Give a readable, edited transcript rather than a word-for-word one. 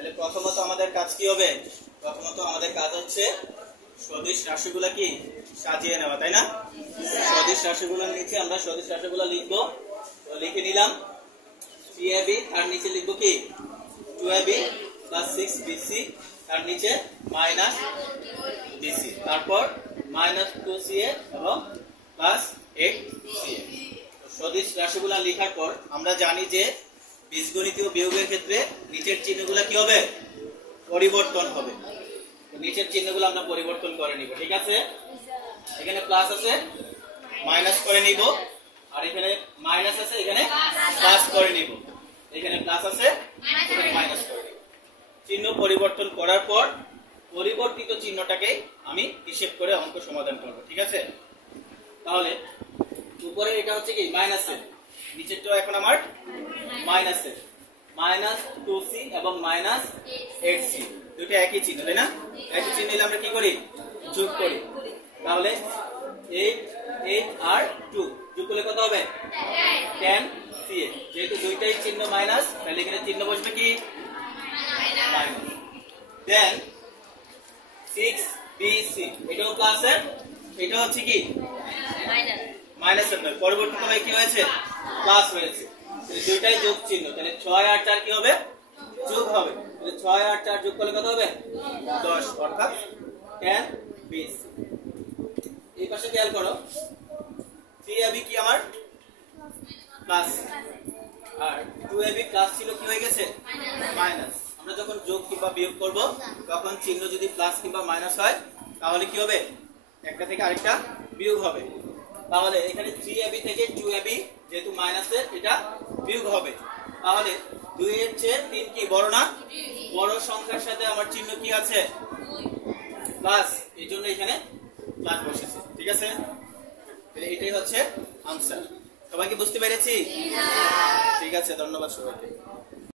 তাহলে প্রথমত আমাদের কাজ কি হবে? প্রথমত আমাদের কাজ হচ্ছে সদিশ রাশিগুলো কি সাজিয়ে নেওয়া, তাই না? সদিশ রাশিগুলোর নিচে আমরা সদিশ রাশিগুলো লিখবো। তো লিখে নিলাম 3ab, তার নিচে লিখবো কি 2ab প্লাস 6bc, তার নিচে মাইনাস bc, তারপর মাইনাস 2ca এবং প্লাস 8ca। সদিশ রাশিগুলো লেখার পর আমরা জানি যে বীজগণিতীয় বিয়োগের ক্ষেত্রে নিচের চিহ্নগুলো কি হবে? পরিবর্তন হবে। তো নিচের চিহ্নগুলো আমরা পরিবর্তন করে নিব, ঠিক আছে? এখানে প্লাস আছে, মাইনাস করে নিব, আর এখানে মাইনাস আছে, এখানে প্লাস করে নিব। এখানে প্লাস আছে, এখানে মাইনাস করে নিব। চিহ্ন পরিবর্তন করার পর পরিবর্তিত চিহ্নটাকে আমি হিসাব করে অঙ্ক সমাধান করব, ঠিক আছে? তাহলে উপরে এটা হচ্ছে কি মাইনাসের, নিচেরটা এখন আমার মাইনাসের, মাইনাস 2c এবং মাইনাস 8c, দুটো একই চিহ্ন, তাই না? একই চিহ্ন নিলে আমরা কি করি? যোগ করি। তাহলে 8 আর 2 যোগ করলে কত হবে? 10ca। যেহেতু দুইটাই চিহ্ন মাইনাস, তাহলে এখানে চিহ্ন বসবে কি মাইনাস। দেন 6bc, এটাও প্লাসের, এটা হচ্ছে কি মাইনাসের নয়, পরবর্তীতে কি হয়েছে? প্লাস হয়েছে। তাহলে দুইটাই যোগ চিহ্ন, তাহলে 6 আর 4 কি হবে? যোগ হবে। তাহলে 6 আর 4 যোগ করলে কত হবে? 10, অর্থাৎ 10bc। এই পাশে খেয়াল করো, 3ab কি আমার প্লাস, আর 2ab প্লাস ছিল কি হয়ে গেছে? মাইনাস। আমরা যখন যোগ কিংবা বিয়োগ করব তখন চিহ্ন যদি প্লাস কিংবা মাইনাস হয় তাহলে কি হবে? একটা থেকে আরেকটা বিয়োগ হবে। তাহলে এখানে 3ab থেকে 2ab যেহেতু মাইনাসের, এটা বিয়োগ হবে। তাহলে 2 এর চেয়ে 3 কি বড় না? বড় সংখ্যার সাথে আমার চিহ্ন কি আছে? প্লাস, এই জন্য এখানে প্লাস বসেছে, ঠিক আছে? তাহলে এটাই হচ্ছে আনসার। সবাইকে বুঝতে পেরেছি? ঠিক আছে, ধন্যবাদ সবাইকে।